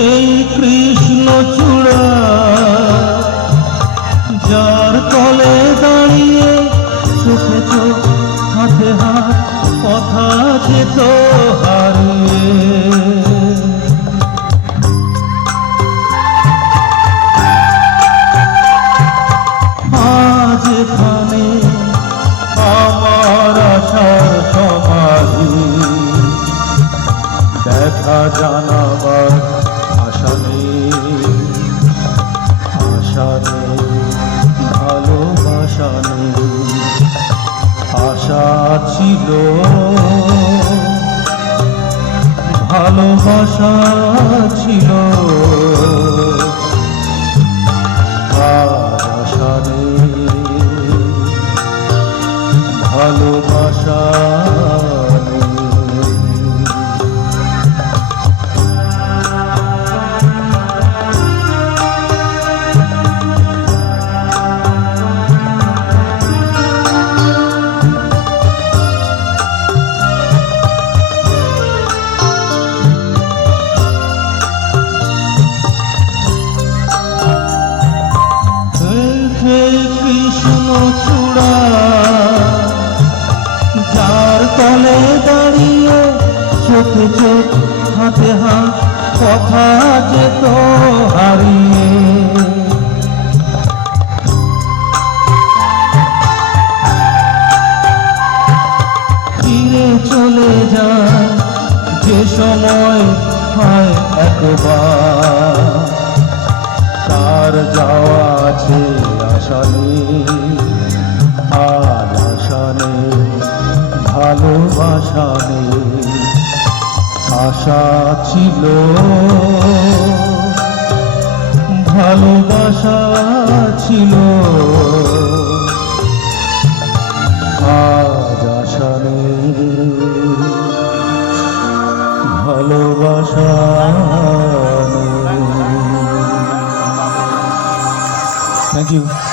সেই কৃষ্ণ চূড়া যার তলে দাঁড়িয়ে চোখে চোখ হাতে হাত কথা যেত হারিয়ে। আজ এখানে আমার আশার সমাধি, দেখা জানাবার আশা নেই, আশা নেই, ভালোবাসা নেই। আশা ছিল, ভালোবাসা ছিল, আর আশা নেই, ভালোবাসা নেই। কৃষ্ণ চূড়া যার তলে দাঁড়িয়ে চোখে চোখ হাতে হাত কথা যেত হারিয়ে। ফিরে চলে যায় যে সময় হয় একবার, তার যাওয়া আছে আশা নেই, আর আশা নেই, ভালোবাসা নেই। আশা ছিল, ভালোবাসা ছিল, আজ আশা নেই, ভালোবাসা নেই। Thank you.